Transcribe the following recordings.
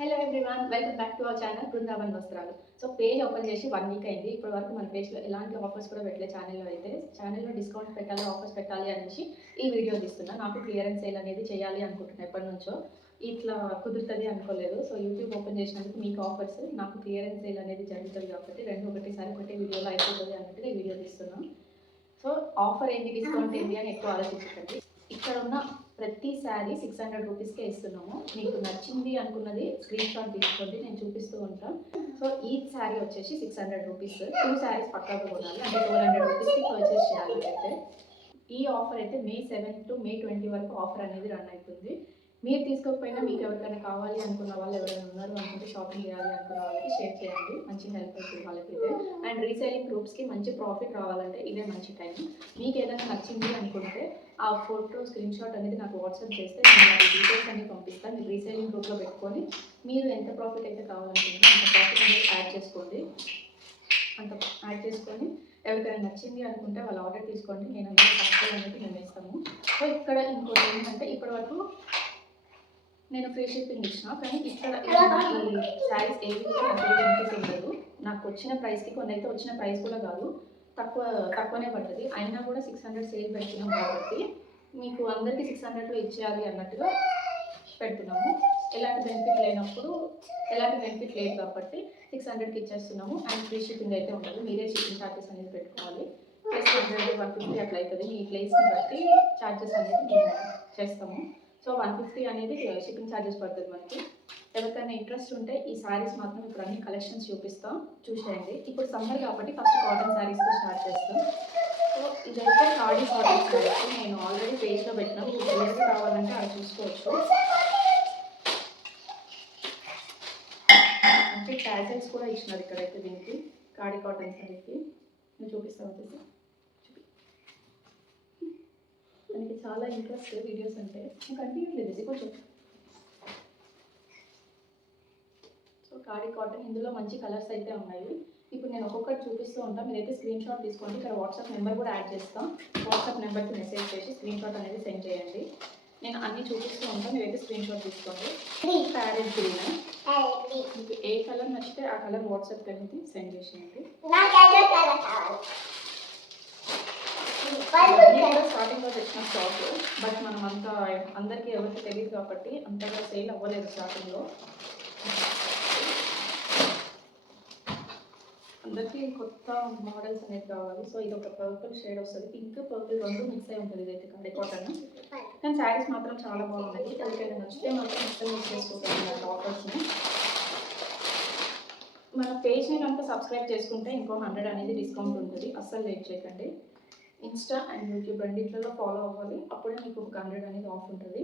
Hello everyone, welcome back to our channel Brindavan వస్త్రాలు. So page open చేసి 1 week అయింది. ఇప్పటి వరకు మన పేజ్లో ఎలాంటి ఆఫర్స్ కూడా పెట్టలేదు. ఛానల్లో డిస్కౌంట్స్ పెట్టాలి, ఆఫర్స్ పెట్టాలి అనేసి ఈ వీడియో తీస్తున్నా. నాకు క్లియరెన్స్ సేల్ అనేది చేయాలి అనుకుంటున్నా ఎప్పటి నుంచో. ఇట్లా కుదురుతుంది అనుకోలేదు. సో యూట్యూబ్ ఓపెన్ చేసినందుకు మీకు ఆఫర్స్, నాకు క్లియరెన్స్ సేల్ అనేది జరుగుతుంది కాబట్టి రెండు ఒకటేసారి ఒకటే వీడియోలో అయిపోతుంది అన్నట్టుగా ఈ వీడియో తీస్తున్నాను. సో ఆఫర్ ఏంటి, డిస్కౌంట్ ఏంటి అని ఎక్కువ ఆలోచించకండి. ఇక్కడ ఉన్న ప్రతి శారీ 600 రూపీస్కే ఇస్తున్నాము. మీకు నచ్చింది అనుకున్నది స్క్రీన్ షాట్ తీసుకోండి, నేను చూపిస్తూ ఉంటాను. సో ఈ శారీ వచ్చేసి 600 రూపీస్. 2 శారీస్ పక్కాగా కొనాలి, అంటే 1200 రూపీస్కి పర్చేస్ చేయాలి. అయితే ఈ ఆఫర్ అయితే May 7 to May 20 వరకు ఆఫర్ అనేది రన్ అవుతుంది. మీరు తీసుకోకపోయినా మీకు ఎవరికైనా కావాలి అనుకున్న వాళ్ళు ఎవరైనా ఉన్నారు అనుకుంటే, షాపింగ్ చేయాలి అనుకున్న వాళ్ళకి షేర్ చేయండి, మంచి హెల్ప్ అవుతుంది వాళ్ళకైతే. అండ్ రీసేలింగ్ గ్రూప్స్కి మంచి ప్రాఫిట్ రావాలంటే ఇదే మంచి టైం. మీకు ఏదైనా నచ్చింది అనుకుంటే ఆ ఫోటో స్క్రీన్ షాట్ అనేది నాకు వాట్సాప్ చేస్తే నేను అది డీటెయిల్స్ అన్ని పంపిస్తాను. మీరు రీసేలింగ్ గ్రూప్లో పెట్టుకొని మీరు ఎంత ప్రాఫిట్ అయితే కావాలనుకుంటే అంత ప్రాఫిట్ అనేది యాడ్ చేసుకొని ఎవరికైనా నచ్చింది అనుకుంటే వాళ్ళు ఆర్డర్ తీసుకోండి. నేను అందరూ తక్కువ అనేది మేము ఇస్తాము. సో ఇక్కడ ఇంకోటి ఏంటంటే, ఇప్పటి వరకు నేను ఫ్రీ షిప్పింగ్ ఇచ్చిన, కానీ ఇక్కడ ఈ శారీస్ ఏవి కూడా నాకు బెనిఫిట్ ఉండదు. నాకు వచ్చిన ప్రైస్కి, కొన్ని అయితే వచ్చిన ప్రైస్ కూడా కాదు, తక్కువనే పడుతుంది. అయినా కూడా 600 సేల్ పెడుతున్నాం కాబట్టి మీకు అందరికీ 600లో ఇచ్చేయాలి అన్నట్టుగా పెడుతున్నాము. ఎలాంటి బెనిఫిట్ లేదు కాబట్టి 600కి ఇచ్చేస్తున్నాము. అండ్ ఫ్రీ షిప్పింగ్ అయితే ఉండదు, మీరే షిప్పింగ్ ఛార్జెస్ అనేది పెట్టుకోవాలి. ప్లస్ 100, 150 అట్లా అవుతుంది. మీ ప్లేస్ని బట్టి ఛార్జెస్ అనేది మేము చేస్తాము. సో 150 అనేది షిప్పింగ్ ఛార్జెస్ పడుతుంది మనకి. ఎవరికైనా ఇంట్రెస్ట్ ఉంటే ఈ శారీస్ మాత్రం ఇప్పుడు అన్ని కలెక్షన్స్ చూపిస్తాం, చూసేయండి. ఇప్పుడు సమ్మర్ కాబట్టి ఫస్ట్ కాటన్ శారీస్తో స్టార్ట్ చేస్తాం. సో ఇదైతే ఖాడీ కాటన్ శారీస్, నేను ఆల్రెడీ పేజ్లో పెట్టినా, మీకు క్లియర్గా కావాలంటే అది చూసుకోవచ్చు. అంటే ట్యాజల్స్ కూడా ఇచ్చినారు ఇక్కడైతే దీనికి, ఖాడీ కాటన్ శారీకి. నేను చూపిస్తాను వచ్చేసి. దానికి చాలా ఇంట్రెస్ట్ వీడియోస్ అంటే, నేను కంటిన్యూ లేదు కొంచెం. సో ఖాడీ కాటన్, ఇందులో మంచి కలర్స్ అయితే ఉన్నాయి. ఇప్పుడు నేను ఒక్కొక్కటి చూపిస్తూ ఉంటాను, మీరైతే స్క్రీన్ షాట్ తీసుకోండి. ఇక్కడ వాట్సాప్ నెంబర్ కూడా యాడ్ చేస్తాం. వాట్సాప్ నెంబర్కి మెసేజ్ చేసి స్క్రీన్ షాట్ అనేది సెండ్ చేయండి. నేను అన్నీ చూపిస్తూ ఉంటాను, మీరైతే స్క్రీన్ షాట్ తీసుకోండి. ప్యారెట్ గ్రీన్, మీకు ఏ కలర్ నచ్చితే ఆ కలర్ వాట్సాప్ అనేది సెండ్ చేసేయండి. స్టార్టింగ్లో తెచ్చిన స్టాక్, బట్ మనం అందరికీ ఎవరికి తెలియదు కాబట్టి అంతగా సేల్ అవ్వలేదు స్టార్టింగ్లో. అందరికీ కొత్త మోడల్స్ అనేది కావాలి. సో ఇది ఒక పర్పుల్ షేడ్ వస్తుంది, పింక్ పర్పుల్ రెండు మిక్స్ అయి ఉంటుంది. ఇదైతే ఖాడీ కాటన్, కానీ శారీస్ మాత్రం చాలా బాగున్నాయి. ఎవరికైనా నచ్చితే మాత్రం ఇష్టం యూజ్ చేసుకోవాలి ఆఫర్స్ని. మన పేజ్ని కనుక సబ్స్క్రైబ్ చేసుకుంటే ఇంకో 100 అనేది డిస్కౌంట్ ఉంటుంది. అస్సలు లేట్ చేయకండి. ఇన్స్టా అండ్ యూట్యూబ్ రెండిట్లలో ఫాలో అవ్వాలి, అప్పుడే మీకు ఒక 100 అనేది ఆఫ్ ఉంటుంది.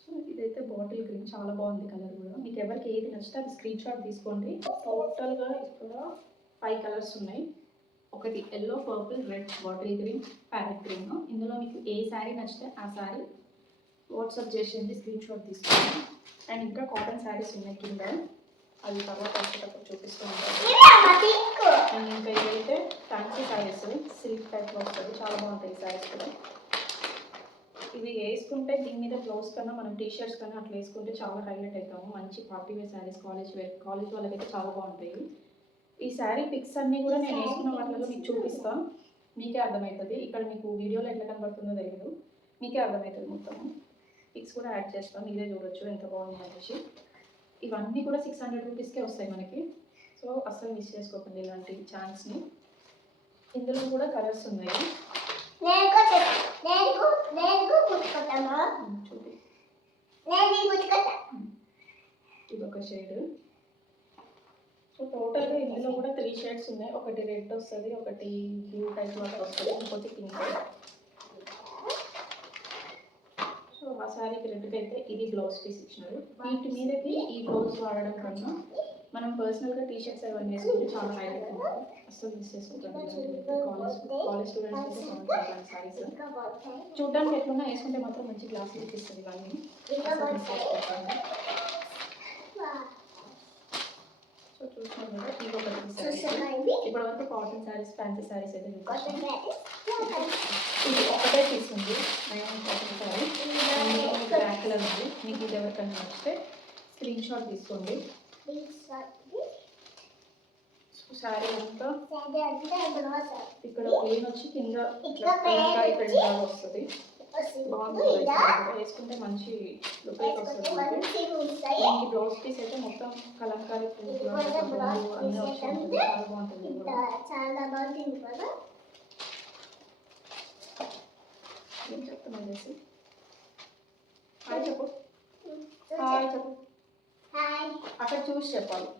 సో ఇదైతే బాటిల్ గ్రీన్, చాలా బాగుంది కలర్ కూడా. మీకు ఎవరికి ఏది నచ్చితే అది స్క్రీన్ షాట్ తీసుకోండి. టోటల్గా ఇక్కడ 5 కలర్స్ ఉన్నాయి. ఒకటి yellow, purple, red, bottle green, parrot green. ఇందులో మీకు ఏ శారీ నచ్చితే ఆ శారీ వాట్సాప్ చేసేయండి, స్క్రీన్ షాట్ తీసుకోండి. అండ్ ఇంకా కాటన్ శారీస్ ఉన్నాయి కింద, అది తర్వాత వచ్చేటప్పుడు చూపిస్తూ ఉంటాను. అండ్ ఇంకా ఇవైతే ఫ్యాన్సీ శారీస్, సిల్క్ టైప్లో వస్తుంది, చాలా బాగుంటాయి ఈ శారీస్ కూడా. ఇవి వేసుకుంటే దీని మీద బ్లౌజ్ కన్నా మనం టీషర్ట్స్ కన్నా అట్లా వేసుకుంటే చాలా హైలైట్ అవుతాము. మంచి పార్టీ వేర్ శారీస్, కాలేజ్ వాళ్ళకైతే చాలా బాగుంటాయి. ఈ శారీ పిక్స్ అన్నీ కూడా నేను వేసుకున్న వాటిలో మీకు చూపిస్తాను, మీకే అర్థమవుతుంది. ఇక్కడ మీకు వీడియోలో ఎట్లా కనబడుతుందో తెలియదు, మీకే అర్థమవుతుంది. మొత్తం పిక్స్ కూడా యాడ్ చేస్తాను, మీరే చూడొచ్చు ఎంత బాగుంది అనేసి. ఇవన్నీ కూడా 600 రూపీస్కే వస్తాయి మనకి. సో అస్సలు మిస్ చేసుకోకండి ఇలాంటి ఛాన్స్ని. ఇందులో కూడా కలర్స్ ఉన్నాయి, చూపి. ఇదొక షేడ్. సో టోటల్గా ఇందులో కూడా 3 షేడ్స్ ఉన్నాయి. ఒకటి రెడ్ వస్తుంది, ఒకటి బ్లూ టైప్ అట్లా వస్తుంది, ఇంకోటి పింక్. సో ఆ శారీకి రెడ్కి అయితే ఇది బ్లౌజ్ పీస్ ఇచ్చినారు. వీటి మీదకి ఈ బ్లౌజ్ వాడడం కన్నా మనం పర్సనల్గా టీషర్ట్స్ అవన్నీ వేసుకుంటే చాలా హైలైట్ ఉంటుంది. అస్సలు మిస్ చేసుకోకండి. కాలేజ్ స్టూడెంట్స్ అయితే బాగుంటాయి శారీస్. చూడడానికి ఎట్లున్నా వేసుకుంటే మాత్రం మంచి క్లాస్ లుక్ ఇస్తుంది. ఇవన్నీ అస్సలు మిస్ చేసుకోకండి. సో చూసినాం కదా, ఇది ఒక 3 శారీస్. ఇప్పటి వరకు కాటన్ శారీస్, ఫ్యాన్సీ శారీస్ అయితే చూపిస్తాను. ఇది ఒకటే పీస్ ఉంది, nine cotton sari, black colour ఉంది. మీకు ఇది ఎవరికైనా నచ్చితే స్క్రీన్ షాట్ తీసుకోండి. శారీ అంతా ఇక్కడ ప్లేన్ వచ్చి కింద కలంకారీ ప్రింట్ లాగా వస్తుంది. బాగుంటుంది, వేసుకుంటే మంచి లుక్ అయితే వస్తుంది. దీనికి బ్లౌజ్ పీస్ అయితే మొత్తం కలంకారీ ప్రింట్ అన్నీ వచ్చి ఉంటుంది. చాలా బాగుంటుంది కదా. ఏం చెప్తున్నా చేసి హాయ్ చెప్పు, హాయ్ చెప్పు, అక్కడ చూసి చెప్పాలి.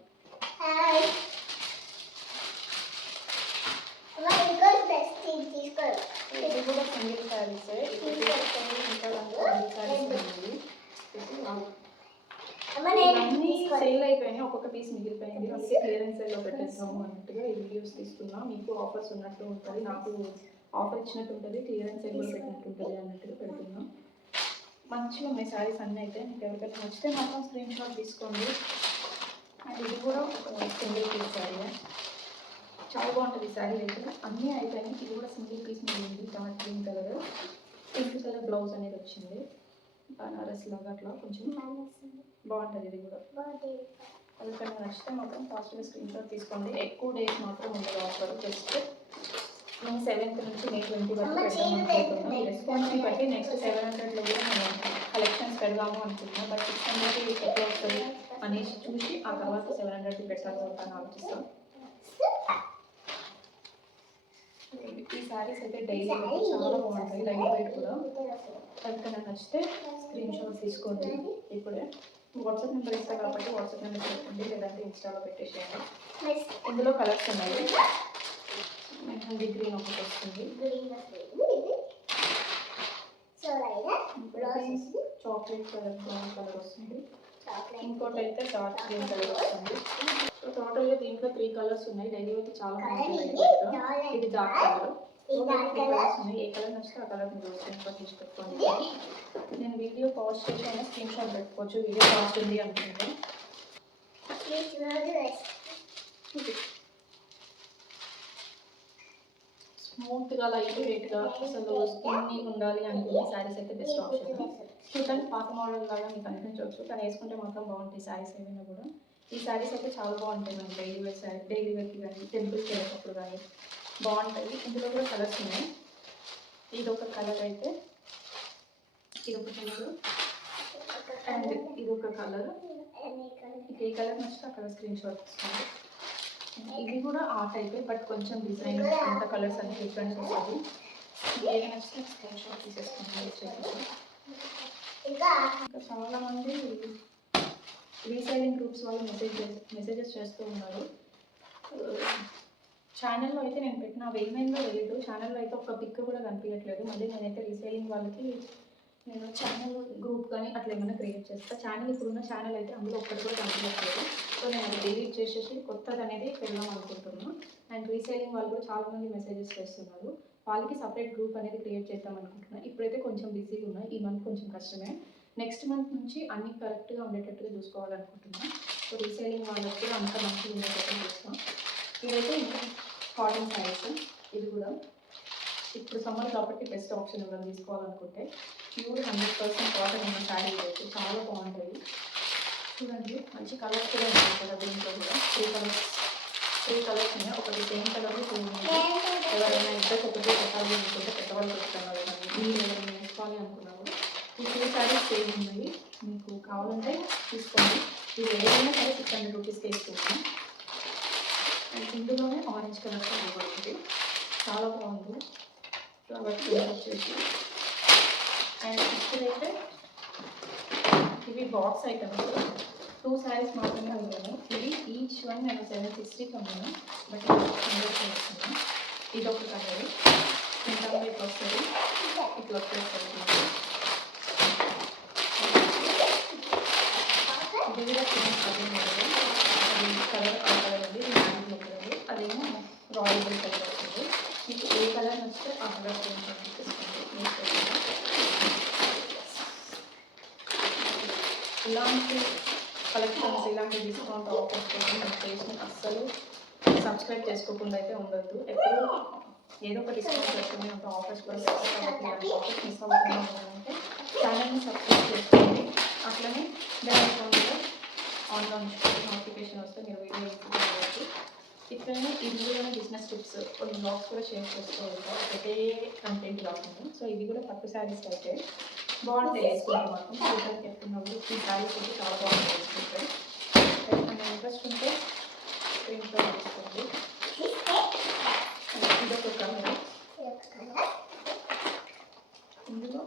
ఇది కూడా సింగిల్ శారీస్, అన్నీ సేల్ అయిపోయినాయి, ఒక్కొక్క పీస్ మిగిలిపోయింది. అందుకే క్లియరెన్స్ సేల్లో పెట్టేస్తాము అన్నట్టుగా ఈ వీడియోస్ తీస్తున్నా. మీకు ఆఫర్స్ ఉన్నట్టు ఉంటుంది, నాకు ఆఫర్ ఇచ్చినట్టు ఉంటుంది, క్లియరెన్స్ సేల్ కూడా పెట్టినట్టు ఉంటుంది అన్నట్టుగా పెడుతున్నాం. మంచిగా ఉన్నాయి శారీస్ అన్నీ. అయితే మీకు ఎవరికైనా నచ్చితే మాత్రం స్క్రీన్ షాట్ తీసుకోండి. అండ్ ఇది కూడా సింగిల్ పీస్ శారీ, చాలా బాగుంటుంది ఈ శారీ అయితే. అన్నీ అయిపోయినాయి. ఇది కూడా సింగిల్ పీస్ మిగిలింది, dark green colour, pink colour blouse అనేది వచ్చింది. బనారస్ లాగా అట్లా కొంచెం బాగుంటుంది. ఇది కూడా ఎవరికైనా నచ్చితే మాత్రం ఫాస్ట్గా స్క్రీన్ షాట్ తీసుకోండి. ఎక్కువ డేస్ మాత్రం ఉండదు ఆఫర్, జస్ట్ మేము 7th నుంచి May 20 వరకు పెడతామనుకుంటున్నాం. ఈ రెస్పాన్స్ని బట్టి నెక్స్ట్ 700లో కూడా మేము కలెక్షన్స్ పెడదాము అనుకుంటున్నాం. బట్ 600 ఎట్లా వస్తుంది అనేసి చూసి ఆ తర్వాత 700 పెట్టాలి అని ఆలోచిస్తాం. ఈ శారీస్ అయితే డైలీ చాలా బాగుంటాయి, లైట్ వెయిట్ కూడా. ఎవరికైనా నచ్చితే స్క్రీన్ షాట్ తీసుకోండి. ఇప్పుడే వాట్సాప్ నెంబర్ ఇస్తాను కాబట్టి వాట్సాప్ నెంబర్ పెట్టండి, లేదంటే ఇన్స్టాలో పెట్టేసేయండి. ఇందులో కలర్స్ ఉన్నాయి. మెహందీ గ్రీన్ ఒకటి వస్తుంది, చాక్లెట్ కలర్ బ్రౌన్ కలర్ వస్తుంది, ఇంకోటి అయితే డార్క్ గ్రీన్ కలర్ వస్తుంది. సో టోటల్గా దీంట్లో 3 కలర్స్ ఉన్నాయి. డైలీ అయితే చాలా బాగుంటుంది. ఇది డార్క్ కలర్, 3 కలర్స్ ఉన్నాయి. ఏ కలర్ నచ్చితే ఆ కలర్ మీరు స్క్రీన్ షాట్ తీసి పెట్టుకోండి. నేను వీడియో పాజ్ చేసి అయినా స్క్రీన్ షాట్ పెట్టుకోవచ్చు, వీడియో పాజ్ ఉంది అనుకుంటే. స్మూత్గా లైట్ వెయిట్గా అసలు స్కిన్నీ ఉండాలి అనుకునే శారీస్ అయితే బెస్ట్ ఆప్షన్. చూడండి పాత మోడల్ లాగా మీకు అనిపించవచ్చు, కానీ వేసుకుంటే మాత్రం బాగుంటాయి శారీస్ ఏమైనా కూడా. ఈ శారీస్ అయితే చాలా బాగుంటాయి మనకి డైలీ వేర్ శారీ, డైలీ వేర్కి కానీ టెంపుల్కి వెళ్ళేటప్పుడు కానీ బాగుంటాయి. ఇందులో కూడా కలర్స్ ఉన్నాయి. ఇది ఒక కలర్ అయితే, ఇది ఒక కలర్, అండ్ ఇది ఒక కలర్. ఏ కలర్ నచ్చితే ఆ కలర్ స్క్రీన్ షాట్ తీసుకోండి. ఇవి కూడా ఆ టైపే, బట్ కొంచెం డిజైన్ అంత కలర్స్ అన్ని డిఫరెన్స్ వస్తుంది. ఏది నచ్చితే స్క్రీన్ షాట్ తీసేసుకోండి. ఇంకా చాలామంది రీసైలింగ్ గ్రూప్స్ వాళ్ళు మెసేజెస్ చేస్తూ ఉన్నారు. ఛానల్లో అయితే నేను పెట్టిన వెయిన్లో లేదు, ఛానల్లో అయితే ఒక పిక్ కూడా కనిపించట్లేదు. మళ్ళీ నేనైతే రీసైలింగ్ వాళ్ళకి నేను ఛానల్ గ్రూప్ కానీ అట్లా ఏమైనా క్రియేట్ చేస్తాను. ఛానల్ ఇప్పుడున్న ఛానల్ అయితే అందులో ఒక్కటి కూడా కనిపించట్లేదు. సో నేను అది డిలీట్ చేసేసి కొత్తది అనేది పెడదాం అనుకుంటున్నాను. అండ్ రీసైలింగ్ వాళ్ళు కూడా చాలామంది మెసేజెస్ చేస్తున్నారు, వాళ్ళకి సపరేట్ గ్రూప్ అనేది క్రియేట్ చేద్దాం అనుకుంటున్నాను. ఇప్పుడైతే కొంచెం బిజీగా ఉన్నాయి, ఈ మంత్ కొంచెం కష్టమే. నెక్స్ట్ మంత్ నుంచి అన్ని కరెక్ట్గా ఉండేటట్టుగా చూసుకోవాలనుకుంటున్నాను. సో రీసైలింగ్ వాళ్ళకి కూడా అంత మంచిగా ఉండేటట్టు చూస్తాం. ఇదైతే ఇంకా కాటన్ శారీస్, ఇది కూడా ఇప్పుడు సమ్మర్ కాబట్టి బెస్ట్ ఆప్షన్ ఎవరైనా తీసుకోవాలనుకుంటే. ప్యూర్ 100% కాటన్ ఉన్న శారీ అయితే చాలా బాగుంటుంది. చూడండి మంచి కలర్స్ కూడా ఉన్నాయి కదా, దీంట్లో కూడా 3 కలర్స్ ఉన్నాయి. ఒకటి సేమ్ కలర్, 2 ఉన్నాయి. ఎవరైనా ఇద్దరు ఒకటే పెట్టాలి అనుకుంటే పెద్దవాళ్ళు పెట్టుకున్నారు, మీరు ఎవరైనా వేసుకోవాలి అనుకున్నారు. ఈ 2 శారీస్ సేమ్ ఉన్నాయి, మీకు కావాలంటే తీసుకోండి. ఇది ఏదైనా సరే 600 రూపీస్కి వేసుకుంటాం. అండ్ ఇందులోనే ఆరెంజ్ కలర్ ఇవ్వబడుతుంది, చాలా బాగుంది ఫ్లవర్ వచ్చేసి. అండ్ ఇప్పుడైతే ఇవి బాక్స్ ఐటమ్స్, 2 శారీస్ మాత్రమే ఉన్నాయి. ఇవి ఈచ్ వన్ నేను 760 కొన్నాను, బట్ 100 చేస్తున్నాను. ఇది ఒక కలర్, ఇంకా ఇట్లా వస్తుంది, ఇట్లా వచ్చేస్తుంది. ఇది కూడా సేమ్ కలర్ కలర్ ఉంది, అదేమో రాయల్ కలర్ వస్తుంది. మీకు ఏ కలర్ నచ్చితే ఆ కలర్ ఇలాంటి కలెక్షన్స్, ఇలాంటి డిస్కౌంట్ ఆఫర్స్ కోసం మన పేజ్ని అస్సలు సబ్స్క్రైబ్ చేసుకోకుండా అయితే ఉండొద్దు. ఎప్పుడు ఏదో ఒక డిస్కౌంట్ పెట్టుకుని ఒక ఆఫర్స్ కూడా పెడతారు కాబట్టి ఇలాంటి ఆఫర్స్ మిస్ అవ్వకుండా ఉండాలంటే ఛానల్ని సబ్స్క్రైబ్ చేసుకోండి. అట్లనే బెల్ ఐకాన్లో ఆన్లో ఉంచుకోండి, నోటిఫికేషన్ వస్తే మీరు వీడియో చూసుకోవచ్చు. ఇట్లనే ఇందులోనే బిజినెస్ టిప్స్ కొన్ని బ్లాగ్స్ కూడా షేర్ చేస్తూ ఉంటాం, ఒకటే కంటెంట్ కాకుండా. సో ఇది కూడా పట్టు శారీస్ అయితే బాగుంటాయి వేసుకుంటే మాత్రం. చూడడానికి చెప్తున్నప్పుడు ఈ శారీస్ అయితే చాలా బాగుంటాయి వేసుకుంటాయి. ఎవరికైనా ఇంట్రెస్ట్ ఉంటే స్క్రీన్ షాట్ తీసుకోండి. ఇదొక కలర్, ఇందులో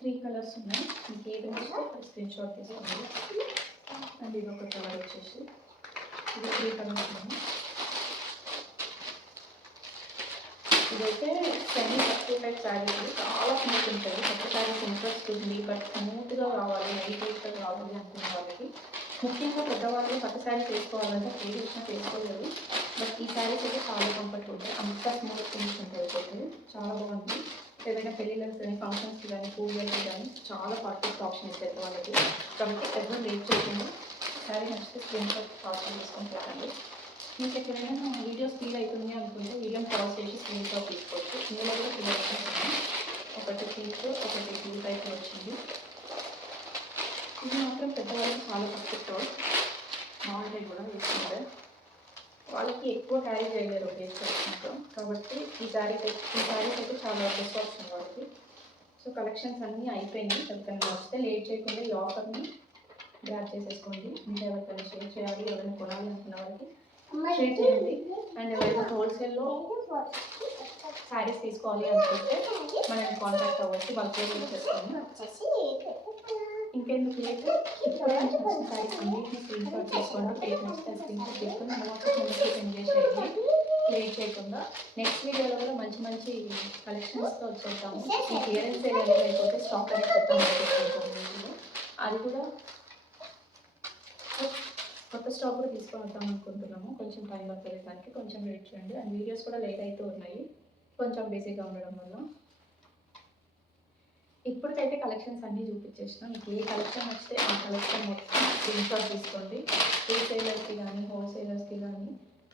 3 కలర్స్ ఉన్నాయి. మీకు ఏది నచ్చితే స్క్రీన్ షాట్ తీసుకోండి. అండ్ ఇదొక కలర్ వచ్చేసి ఇది 3 కలర్స్ ఉన్నాయి. ఇదైతే సెమీ సర్టిఫైడ్ శారీస్ చాలా స్మూత్ ఉంటుంది. కొత్త శారీస్ ఇంట్రెస్ట్ ఉంది బట్ స్మూత్గా కావాలి, లైట్ వెయిట్గా కావాలి అనుకునే వాళ్ళకి, ముఖ్యంగా పెద్దవాళ్ళు కొత్త శారీస్ వేసుకోవాలంటే ఏ విషయం వేసుకోలేదు. బట్ ఈ శారీస్ అయితే చాలా కంఫర్ట్ ఉంటాయి, అంత స్మూత్ ఫినిష్ ఉంటుంది. అయితే చాలా బాగుంది. ఏదైనా పెళ్ళిళ్ళకి కానీ ఫంక్షన్స్కి కానీ పూజలకి కానీ చాలా పర్ఫెక్ట్ ఆప్షన్ ఇస్తారు వాళ్ళకి. కాబట్టి ఎవరు లేట్ చేయకుండా శారీ నచ్చితే స్క్రీన్ షాట్ ఆప్షన్ తీసుకొని పెట్టండి. మీకు ఎక్కడైనా వీడియో స్పీడ్ అవుతుంది అనుకుంటే వీడియోని పాజ్ చేసి స్క్రీన్ షాట్ తీసుకోవచ్చు. ఇందులో కూడా 2 ఆప్షన్స్ ఉన్నాయి, ఒకటి పీచ్ ఒకటి బ్లూ టైప్ వచ్చింది. ఇది మాత్రం పెద్దవాళ్ళకి చాలా పర్ఫెక్ట్. బాగుంటాయి కూడా వేసుకుంటే, వాళ్ళకి ఎక్కువ క్యారీ చేయలేరు వేసుకోవడంతో. కాబట్టి ఈ శారీస్ అయితే చాలా బెస్ట్ ఆప్షన్ వాళ్ళకి. సో కలెక్షన్స్ అన్నీ అయిపోయింది. ఎవరికైనా వస్తే లేట్ చేయకుండా ఈ ఆఫర్ని గ్రాప్ చేసేసుకోండి. ఇంకా ఎవరికైనా షేర్ చేయాలి, ఎవరైనా కొనాలి అనుకున్న వాళ్ళకి షేర్ చేయండి. అండ్ ఎవరైనా హోల్సేల్లో శారీస్ తీసుకోవాలి అనుకుంటే మనల్ని కాంటాక్ట్ అవ్వచ్చు, వాళ్ళ పేరు చేస్తాము. ఇంకెందుకు లేట్, ఇప్పుడు నచ్చిన శారీస్ అన్నింటినీ స్క్రీన్ షాట్ చేసుకోండి. పేరు నచ్చితే స్క్రీన్ షాట్ చేసుకొని వాట్సాప్ ఎంజాయ్ చేయండి లేట్ చేయకుండా. నెక్స్ట్ వీడియోలో కూడా మంచి మంచి కలెక్షన్స్తో వచ్చేస్తాము. ఈ క్లియరెన్స్ ఏరియాలో లేకపోతే స్టాక్ అనేది చెప్తాము. అది కూడా కొత్త స్టాక్ కూడా తీసుకొని వద్దాం అనుకుంటున్నాము. కొంచెం టైం పడుతుంది, దానికి కొంచెం వెయిట్ చేయండి. అండ్ వీడియోస్ కూడా లేట్ అవుతూ ఉన్నాయి కొంచెం బిజీగా ఉండడం వల్ల. ఇప్పటికైతే కలెక్షన్స్ అన్నీ చూపించేసినాం. మీకు ఏ కలెక్షన్ వస్తే ఆ కలెక్షన్ మొత్తం స్క్రీన్ షాట్ తీసుకోండి. రీసేలర్స్కి కానీ హోల్సేలర్స్కి కానీ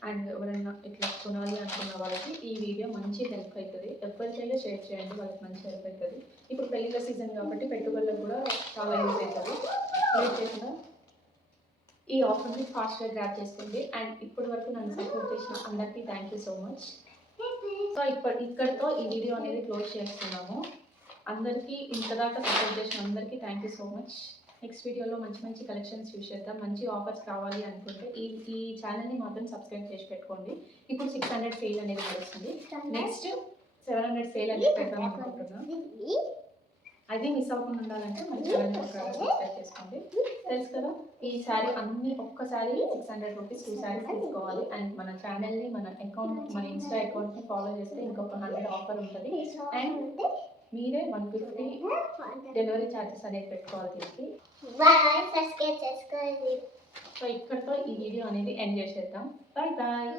అండ్ ఎవరైనా ఇట్లా కొనాలి అనుకున్న వాళ్ళకి ఈ వీడియో మంచి హెల్ప్ అవుతుంది. ఎవరికైనా షేర్ చేయండి, వాళ్ళకి మంచి హెల్ప్ అవుతుంది. ఇప్పుడు పెళ్ళిళ్ళ సీజన్ కాబట్టి పెట్టుబడులకు కూడా చాలా యూజ్ అవుతుంది. లేట్ చేయకుండా ఈ ఆఫర్ని ఫాస్ట్గా గ్రాప్ చేసుకోండి. అండ్ ఇప్పటి వరకు నన్ను సపోర్ట్ చేసిన అందరికీ thank you so much. So ఇక్కడితో ఈ వీడియో అనేది క్లోజ్ చేస్తున్నాము. అందరికీ ఇంతదాకా సపోర్ట్ చేసిన అందరికీ thank you so much. Next వీడియోలో మంచి మంచి కలెక్షన్స్ యూస్ చేద్దాం. మంచి ఆఫర్స్ కావాలి అనుకుంటే ఈ ఛానల్ని మాత్రం సబ్స్క్రైబ్ చేసి పెట్టుకోండి. ఇప్పుడు 600 సేల్ అనేది నడుస్తుంది. నెక్స్ట్ 700 సేల్ అనేది పెడదాం అనుకుంటున్నాం. అది మిస్ అవ్వకుండా ఉండాలంటే మన ఛానల్ని సబ్స్క్రైబ్ చేసుకోండి. తెలుసు కదా, ఈ శారీ అన్ని ఒక్కసారి 600 రూపీస్ 2 శారీస్ తీసుకోవాలి. అండ్ మన ఛానల్ని మన అకౌంట్ మన ఇన్స్టా అకౌంట్ని ఫాలో చేస్తే ఇంకొక 100 ఆఫర్ ఉంటుంది. అండ్ మీరే 150 డెలివరీ ఛార్జెస్ అనేది పెట్టుకోవాలి దీనికి. సో ఇక్కడితో ఈ వీడియో అనేది ఎండ్ చేసేద్దాం. Bye bye.